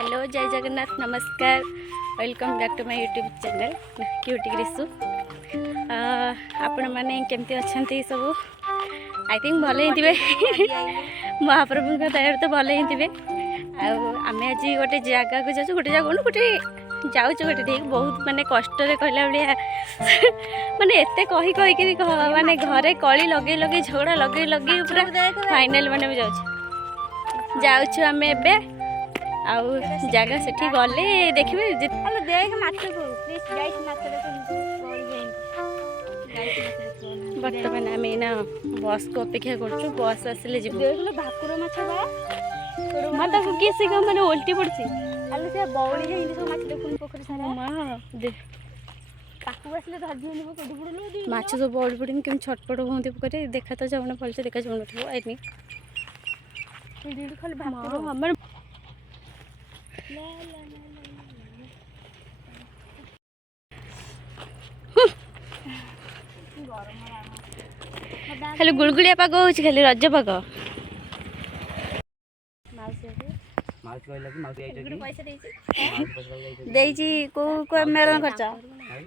Hello जय जगन्नाथ नमस्कार welcome back to my YouTube channel cutie ग्रीसु आपण मैंने केमती अच्छा सब आई थिंक भल ही थे महाप्रभु दया तो भल ही थे आम आज गोटे जगह को जाऊँ गोटे जगह गोटे जाऊँ गोटे ठीक बहुत मानने कष्ट कहला भाया मानने एत कही कहीकि मानने घरे कली लगे लगे झगड़ा लगे लगे पूरा फाइनाल माने जाऊँ आम ए आउ जगह सेठी गले देखिए बर्तमान आम ना बस को अपेक्षा कर बस आसिले भाकुर माछ किए से मैंने उल्टी पड़ी बौली पोखरी माछ सब बौली पड़ी कमी छटपट होती पोखरी देखा तो जाऊना भलसे देखा जाऊन आई खाली खाली गुलगुलिया पाग हो खाली रज पाग मेलन खर्च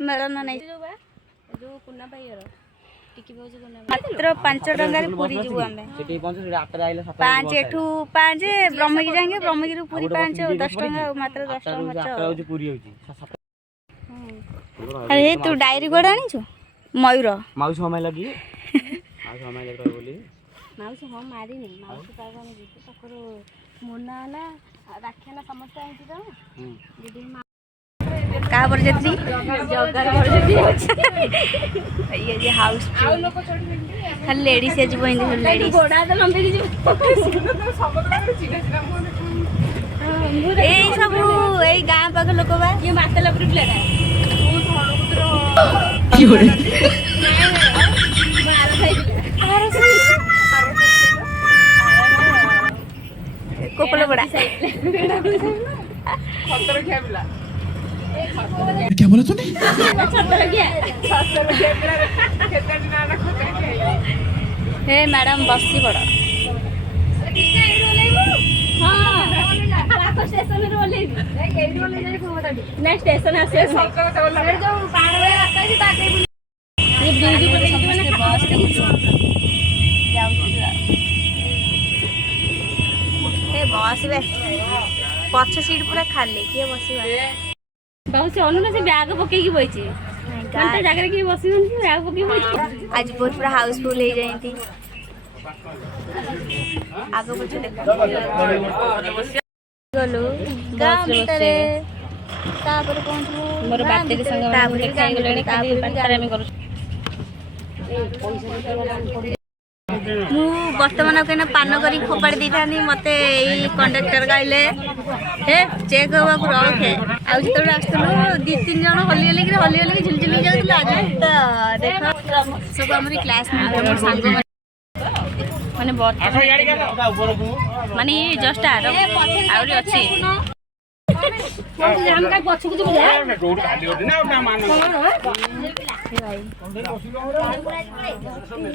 मेलन नहीं मात्र 5 टंकार पूरी जीवु आमे 5 एठू 5 ब्रह्मगिरी जाएंगे ब्रह्मगिरी पूरी 5 10 टंका मात्र 10 टंका पूरी होची अरे तू डायरी गोड़ आनी छु मयूर माउस समय लगी माउस समय लग रहा बोली माउस हम मारी नहीं माउस पाग हम जी तकर मुन्ना ना राखियाना समस्त आइती तो दीदी का बरजती जगार बरजती होची ये जे हाउस खाली लेडीज एज बोइंदी लेडीज गोडा तो लंबी जी ए सब ए गां पाग लोक बा ये मातला पुरी प्लेटा की होरे कोपले बड़ा खतर खेबला क्या बोला तूने हे मैडम बसी बड़ स्टेशन बस पछ सीट पूरा खाली किए बस बहुत अनुना से बैग पकई बइची कोनता जगह के बसी बैग पकई बइची आज बहुत पूरा हाउसफुल हो जाईती आगो पछ देख गलो गांव भीतर तापर पहुंचू मोर बाटे के संग तापर खाई गलेनी खाली पाटारे में करू मु वर्तमान कहीं पान करी फोपाड़ी दी था मत कंडक्टर कहले हे चेक हवा को रखे आज जो आसलु 2-3 जन हली झुलझुल जाऊँ आज देख सब हमारी क्लासमेट सांग माने माने जस्ट आर आउरी अच्छी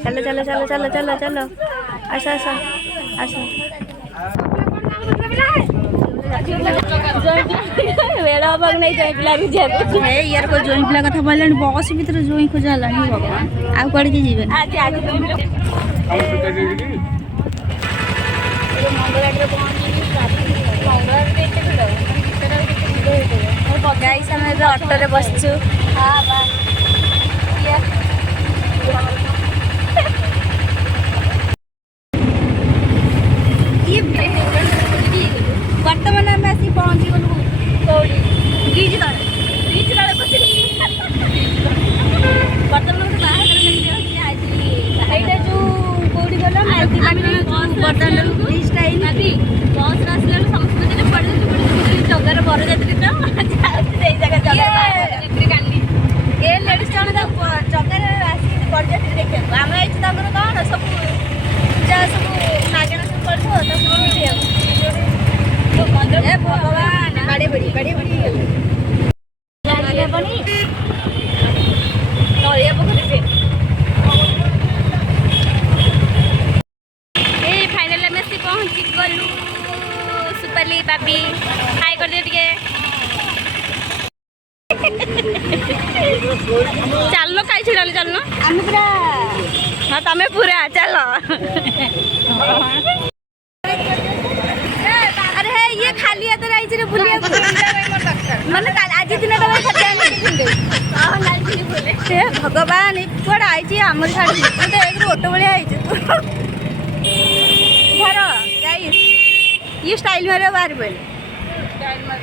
चलो चलो चलो चलो चलो चलो आसा आसा आसा वेड़ा बाग नहीं जाए पिला भी जाए ए यार को जोइन पिला कथा बोलन बस भीतर जोइन खोजा लानी भगवान आ कोड़ी के जीवे आज आज मंगलाट रे पहुंची गाइस हम ए ऑटो रे बसछु हां बा ये वर्तमान में आसी पहुंची गलु कोड़ी ब्रिज तले वर्तमान में बाहर कर आइली एटा जो कोड़ी गला माइती वर्तमान ब्रिज टाइम बस आसला समस्त ने पड़ जगर बर जात्री तो से जगह जगर काली ए लेडीज जन जगर आसी पड़ जात्री देखे आम आई तमर कौन सब पूजा सब नागेना सब कर तो सब वीडियो भगवान गाड़ी बड़ी जाइले बनी तो ये पोखरी से ए फाइनल में से पहुंची गलु सुपरली बाबी ହାଇ କରିଦିଅ ଟିକେ। ଚାଲୁନ କାଇ ଛିଡ଼ାଲେ ଚାଲୁନ। ଆମେ ପୁରା ହଁ ତମେ ପୁରା ଚାଲ। ଆରେ ହେ ଇଏ ଖାଲି ହାତରେ ଆଇଛି ରେ ବୁଲିବାକୁ। ମାନେ ଆଜି ଦିନଟା ପାଇଁ ଖର୍ଚ୍ଚ ହେ ଭଗବାନ କୁଆଡ଼େ ଆଇଛି ଆମର ଛାଡ଼ି ତୁ ତ ଏକରୁ ଅଟୋ ଭଳିଆ ହେଇଛୁ ତୁ। ଧର ଗାଇସ୍ ଇଏ ଷ୍ଟାଇଲ ମାରିବ ବାହାରି ପଡ଼ିଲେ।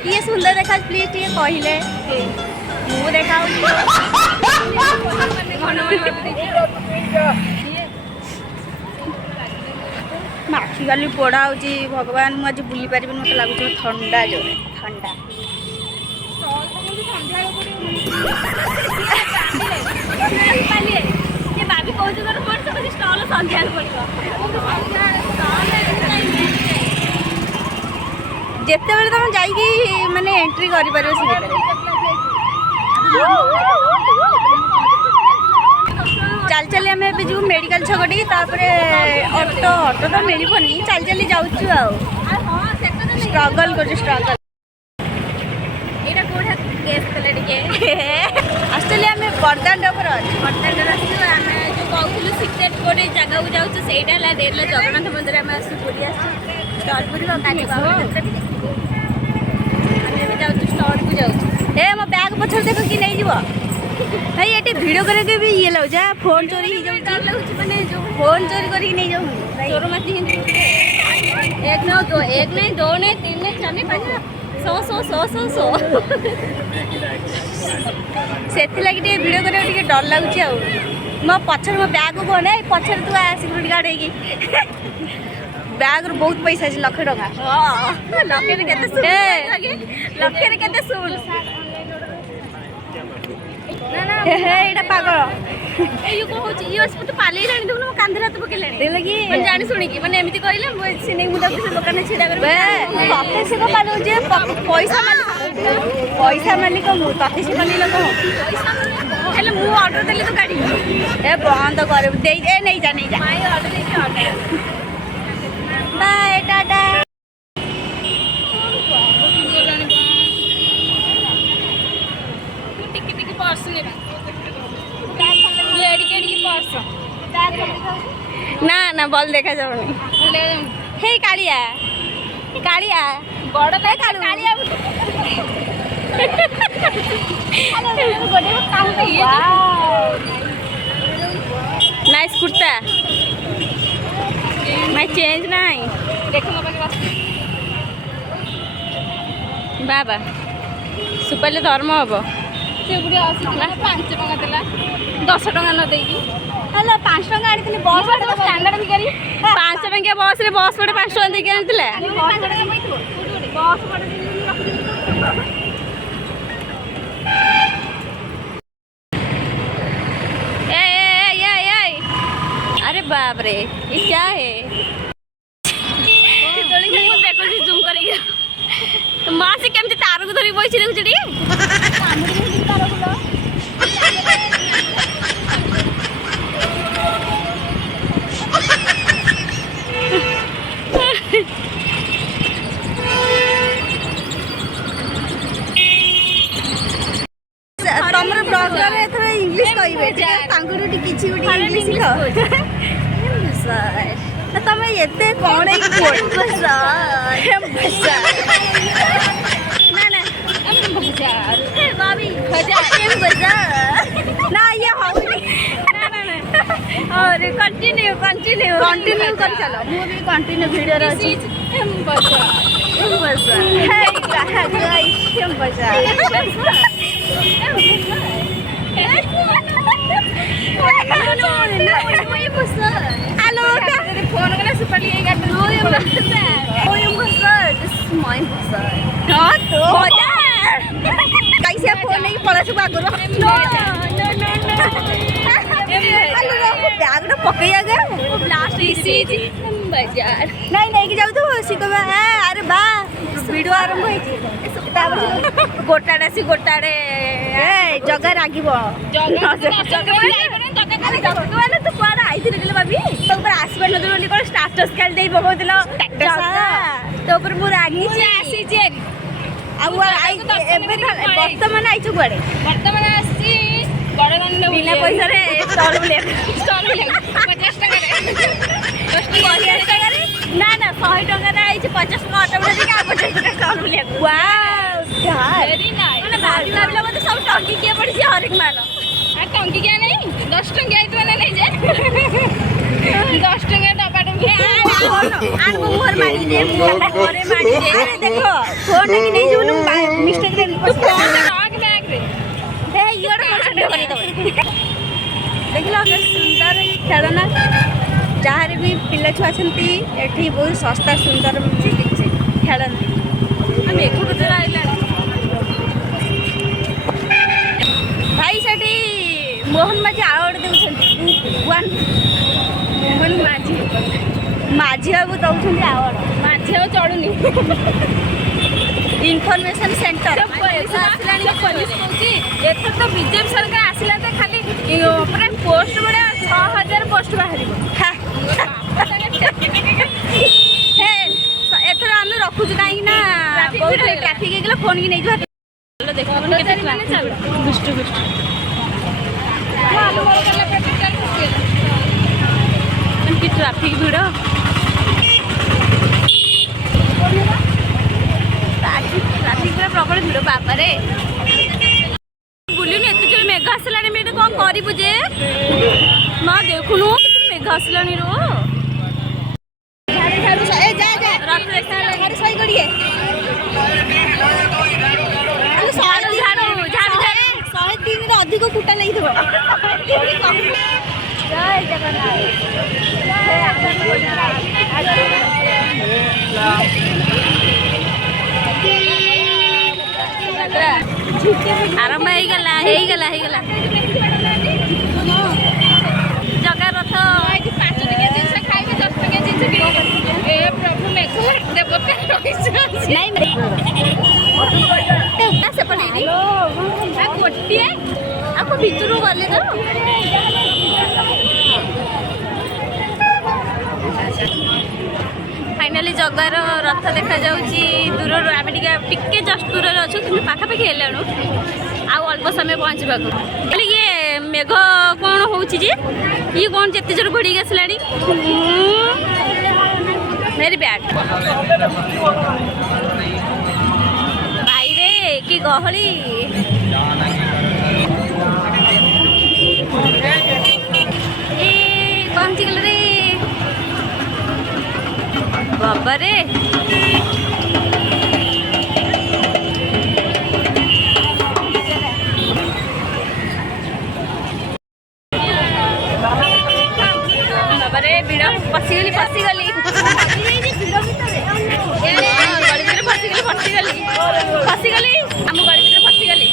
କିଏ ସୁନ୍ଦର ଦେଖା ପ୍ଲିଜ୍ ଟିକେ କହିଲେ। ମୁଁ ଦେଖାଉଛି ମାଖି ଖାଲି ପୋଡ଼ା ହେଉଛି। ଭଗବାନ ମୁଁ ଆଜି ବୁଲି ପାରିବିନି ମୋତେ ଲାଗୁଛି ଥଣ୍ଡା ଜୋରେ ଥଣ୍ଡା। ବାବି କହୁଛି ଷ୍ଟଲ୍ ସନ୍ଧ୍ୟାରେ ପଡ଼ିବ। ଯେତେବେଳେ ତମେ ଯାଇକି ମାନେ ଏଣ୍ଟ୍ରି କରିପାରିବ ସେ ଭିତରେ। ଚାଲି ଚାଲି ଆମେ ଏବେ ଯିବୁ ମେଡ଼ିକାଲ ଛକଟି। ତାପରେ ଅଟୋ ତ ମିଳିବନି ଚାଲି ଚାଲି ଯାଉଛୁ ଆଉ। ଷ୍ଟ୍ରଗଲ୍ କରୁଛୁ ଷ୍ଟ୍ରଗଲ୍। ଏଇଟା କୋଉଟା ଗେସ୍ କଲେ ଟିକେ। ଆକ୍ଚୁଆଲି ଆମେ ବର୍ଦାଣ୍ଡ ଉପରେ ଅଛୁ। ବର୍ଦାଣ୍ଡରେ ଆସିଛୁ ଆମେ ଯେଉଁ କହୁଥିଲୁ ସିକ୍ରେଟ୍ ଗୋଟେ ଜାଗାକୁ ଯାଉଛୁ ସେଇଟା ହେଲା ଡେରିଲା ଜଗନ୍ନାଥ ମନ୍ଦିର। ଆମେ ଆସୁ ପୁରୀ ଆସିଛୁ ଷ୍ଟଲ୍ ପୁରୀ କାଲି ଆମେ ଏବେ ଯାଉଛୁ ଷ୍ଟଲ୍କୁ ଯାଉଛୁ। ଏ ମୋ ବ୍ୟାଗ୍ ପଛରେ ଦେଖ କି ନେଇଯିବ ଭାଇ। ଏଠି ଭିଡ଼ିଓ କରିବାକୁ ବି ଇଏ ଲାଗୁଛି। ଫୋନ୍ ଚୋରି ହେଇଯାଉଛି ମାନେ ଯେଉଁ ଫୋନ୍ ଚୋରି କରିକି ନେଇଯାଉଛନ୍ତି ଚୋର ମାତି। ଏକ नहीं दो नहीं तीन नहीं चार नहीं 100 ସେଥିଲାଗି ଟିକେ ଭିଡ଼ିଓ କରିବାକୁ ଟିକେ ଡର ଲାଗୁଛି ଆଉ। ମୋ ପଛରେ ମୋ ବ୍ୟାଗ୍ ବନେ ପଛରେ ତୁ ସିକ୍ୟୁରିଟି ଗାର୍ଡ଼ ହେଇକି ବ୍ୟାଗ୍ରୁ ବହୁତ ପଇସା ଅଛି ଲକ୍ଷେ ଟଙ୍କା। ଲକ୍ଷରେ କେତେ ଲକ୍ଷରେ କେତେ ଶୁଣ ଏଇଟା ପାଗଳ ଇଏ କଣ ହଉଛି। ଇଏ ତୁ ପାଲେଇଲାଣି ଦେଖୁନ ମୋ କାନ୍ଧରେ ହାତ ପକେଇଲାଣି ମାନେ ଜାଣି ଶୁଣିକି ମାନେ ଏମିତି କହିଲେ ମୁଁ ସେ ନେଇ ମୁଁ ତାକୁ ସେ ଦୋକାନରେ ଛିଡ଼ା କରିବି। ତତେ ସେ କଣ ପାଲଉଛି ପଇସା ମାଲିକ ମୁଁ ତତେ ସେ ପାଲିଲ କଣ ହେଲେ ମୁଁ ଅର୍ଡ଼ର ଦେଲି ତୁ ଗାଡ଼ି ଏ ବନ୍ଦ କରିବୁ ଦେଇ ଏ ନେଇଯା ବାଏ ଟାଟା। ଟିକେ ପର୍ସ ନେବି ନା ନା ଭଲ ଦେଖାଯାଉନି। ହେଇ କାଳିଆ କାଳିଆ ବଡ଼ କାଳିଆ ନାଇସ୍ କୁର୍ତ୍ତା ମାଇ ଚେଞ୍ଜ ନାହିଁ ଦେଖ ମୋ ପାଖରେ ବାବା ସୁପାଇଲେ ଧର୍ମ ହବ। ସେଗୁଡ଼ି 5 ଟଙ୍କା ଥିଲା 10 ଟଙ୍କା ନ ଦେଇକି ହେଲେ 5 ଟଙ୍କା ଆଣିଥିଲି ବସ୍ ଷ୍ଟାଣ୍ଡାର୍ଡ ଭିକାରୀ 5 ଟଙ୍କିଆ ବସ୍ରେ ବସ୍ ଗୋଟେ 5 ଟଙ୍କା ଦେଇକି ଆଣିଥିଲା। अरे बाप रे ये क्या है ମୁଁ ଦେଖୁଛି ଜୁମ୍ କରିକି ମା ସେ କେମିତି ତାରକୁ ଧରି ବଇଛି ଦେଖୁଛୁ ଟି ତମର ବ୍ଲଗରେ ଏଥର ଇଂଲିଶ କହିବେ ତାଙ୍କର କିଛି ଗୋଟେ ଇଂଲିଶ ତମେ ଏତେ କଣ ନା ଇଏ ହଉନି अरे कंटिन्यू कंटिन्यू कंटिन्यू कर चलो ମୁଁ ବି कंटिन्यू वीडियो रे ଅଛି हेलो फोन करना सुपर लिए गाड़ी नो ये माय हां तो कैसे फोन नहीं पड़ा सब आगरो no no no hello bag ना पकइया गे लास्ट इसी बाजार नहीं नहीं कि जाऊ तो सिकबा अरे बा वीडियो आरंभ होई गोटाडे सी गोटाडे ए जगह रागिबो जगह वाले तू कुआडे आइथिले गेले बाबी तो ऊपर आसबे नदर बोली कोन स्टाटस काल देई बगौदिलो तो ऊपर मु रागी आसी जेरी वर्तमान आईଛୁ କୁଆଡେ ବର୍ତ୍ତମାନ ଆସିଛି ବଡ଼ଗଣ୍ଡ ବିନା ପଇସାରେ ଷ୍ଟଲ୍ ବୁଲିବାକୁ ଷ୍ଟଲ୍ ବୁଲିବାକୁ 50 ଟଙ୍କାରେ 50 ଟଙ୍କାରେ ନା ନା 100 ଟଙ୍କାରେ ଆଇଛି 50 ଟଙ୍କା ଅଟୋ ଭଡ଼ା ଦେଇକି ଆଉ 50 ଟଙ୍କା ଷ୍ଟଲ୍ ବୁଲିବାକୁ ୱାଓ ଭେରି ନାଇସ୍ ମାନେ ଭାବିଲା ବୋଧେ ସବୁ ଟଙ୍କି କିଏ ପଡ଼ିଛି ହରେକ ମାଲ ଆଉ ଟଙ୍କିକିଆ ନାହିଁ 10 ଟଙ୍କିଆ ହେଇଥିବ ନା ନାହିଁ ଯେ 10 ଟଙ୍କିଆ ଡବା ଟଙ୍କିଆ ଆଣକୁ ମୁହଁରେ ମାରିଦେ ମୁହଁରେ ମାରିଦେ ଆରେ ଦେଖ ଫୋନ୍ କି ନେଇଯିବୁ ମିଷ୍ଟେକରେ ଫୋନ୍ ରଖ ବ୍ୟାଗ୍ରେ ହେ ଇଆଡ଼େ କରିଦେବ ଦେଖିଲ କେତେ ସୁନ୍ଦର ଖେଳନା ଯାହାର ବି ପିଲା ଛୁଆ ଅଛନ୍ତି ଏଠି ବହୁତ ଶସ୍ତା ସୁନ୍ଦର ମିଳୁଛି ଖେଳନ୍ତି ଆମେ ଏକୁଟିଆ ରହିଲାଣି ଭାଇ ସେଠି ମୋହନ ମାଝି ଆୱାର୍ଡ଼ ଦେଉଛନ୍ତି ମୋହନ ମାଝି ମାଝି ବାବୁ ଦେଉଛନ୍ତି ଆୱାର୍ଡ଼ ମାଝି ଆଉ ଚଳୁନି ଇନଫର୍ମେସନ୍ ସେଣ୍ଟର ଆସିଲାଣି ପୋଲିସ କହୁଛି ଏଥର ତ ବିଜେପି ସରକାର ଆସିଲା ତ ଖାଲି ପୁରା ପୋଷ୍ଟ ଭଳିଆ 6000 ପୋଷ୍ଟ ବାହାରିବ ହେ ଏଥର ଆମେ ରଖୁଛୁ କାହିଁକି ନା ବହୁତ ଟ୍ରାଫିକ୍ ହେଇଗଲା ଫୋନ୍ କି ନେଇଯିବା ଗୁଷ୍ଟୁ ଗୁଷ୍ଟୁ କି ଟ୍ରାଫିକ୍ ଭିଡ଼ ଟ୍ରାଫିକ୍ ପୁରା ପ୍ରବଳ ଭିଡ଼ ବାବାରେ ବୁଲିନି ଏତେ ଜୋରେ ମେଘ ଆସିଲାଣି ଆମେ ଏଠି କ'ଣ କରିବୁ ଯେ ମା ଦେଖୁନୁ କେତେ ମେଘ ଆସିଲାଣି ରୋ ରଥ ଦେଖା ହେଲାଣି ଶହେ କୋଡ଼ିଏ ଝାଡ଼ୁ ଝାଡ଼ୁ ଝାଡ଼ୁ ଝାଡ଼ୁ 103ରେ ଅଧିକ କୁଟା ନେଇଥିବ ଜୟ ଜଗନ୍ନାଥ ଆରମ୍ଭ ହେଇଗଲା ହେଇଗଲା ହେଇଗଲା ଜଗା ରଥ 5 ଟଙ୍କିଆ ଜିନିଷ ଖାଇବେ 10 ଟଙ୍କିଆ ଜିନିଷ କିଣିବେ ଏ ପ୍ରଭୁ ମେଘ ଦେବତା ନାଇଁ ସେପଟେ ଗୋଟିଏ ଆକୁ ଭିତରୁ ଗଲେ ତ ଫାଇନାଲି ଜଗାର ରଥ ଦେଖାଯାଉଛି ଦୂରରୁ ଆମେ ଟିକେ ଜଷ୍ଟ ଦୂରରେ ଅଛୁ କିନ୍ତୁ ପାଖାପାଖି ହେଲାଣୁ ଆଉ ଅଳ୍ପ ସମୟ ପହଞ୍ଚିବାକୁ ହେଲେ ଇଏ ମେଘ କ'ଣ ହେଉଛି ଯେ ଇଏ କ'ଣ ଯେତେ ଜୋର ଘୋଡ଼ିକି ଆସିଲାଣି ଭେରି ବ୍ୟାଡ୍ ଭାଇରେ କି ଗହଳି ଏ ପହଞ୍ଚିଗଲେ ରେ ବାବାରେ ବାବାରେ ଭିଡ଼ ପଶିଗଲି ଗଳି ଭିତରେ ଫସିଗଲି ଆମ ଗଳି ଭିତରେ ଫସିଗଲି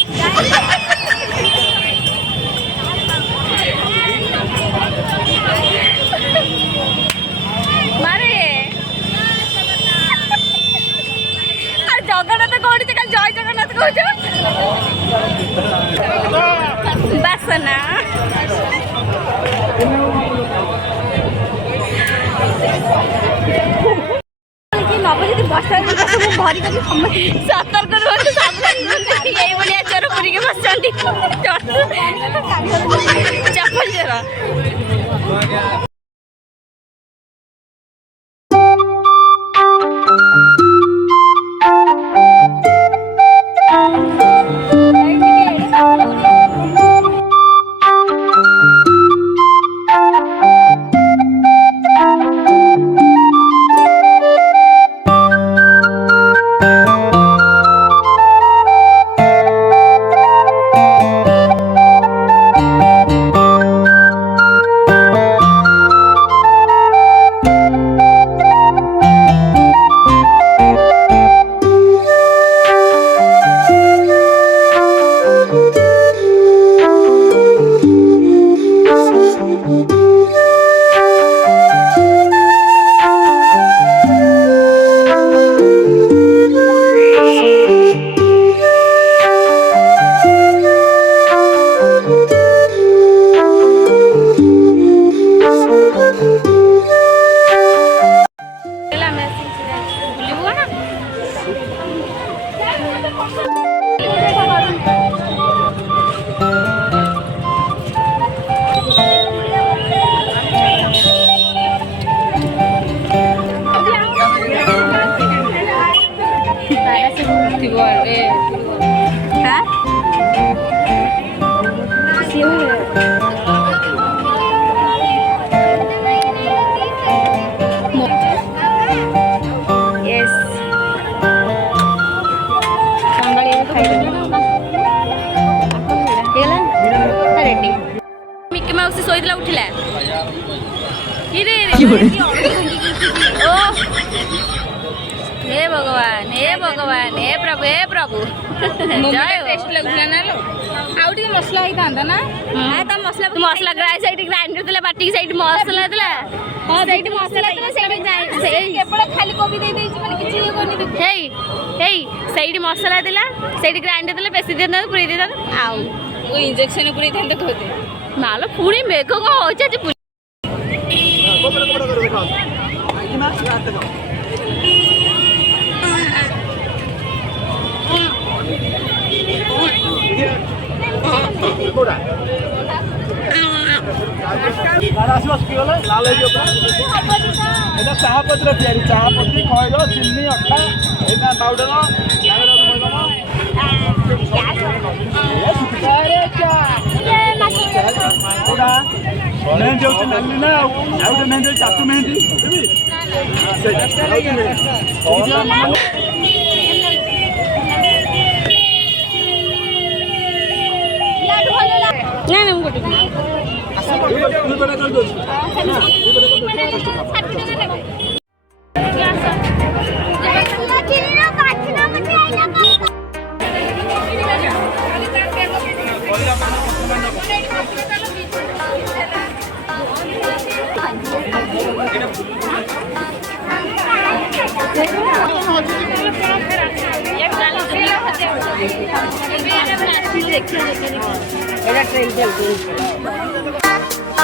ମାରେ ଆଉ ଜଗନ୍ନାଥ କହୁଛି କାଲି ଜୟ ଜଗନ୍ନାଥ କହୁଛ ବାସନା ନବ ଯଦି ବର୍ଷା ମୁଁ ଭରି କରି ସତର୍କ ରୁହନ୍ତୁ ସାବଧାନ ରୁହନ୍ତୁ ଏଇଭଳିଆ ଚୋର ପୁରିକି ବସିଛନ୍ତି ଚପଲ ଚୋର मिक्की माउसी शोला उठिला ओ हे भगवान हे प्रभु जय टेस्ट लगुला ना लो आउ टी मसला ही था ना मसला ग्राइंडर देला बाटी साइड मसला देला साइड मसला देला साइड केवल खाली कोबी दे देछि माने किछि ये कोनी हेई हेई साइड मसला देला साइड ग्राइंडर देला बेसी देना पुरी देना आउ वो इंजेक्शन पुरी थांते कहते नालो पूरी मेघ को होचे जे चापत्र चापत्ती खैर चिनी अठा यहाँ पाउडर मेहंदी हूँ नाली ना आउटे मेहंदी चाटू मेहंदी ना ना गोटे देखिए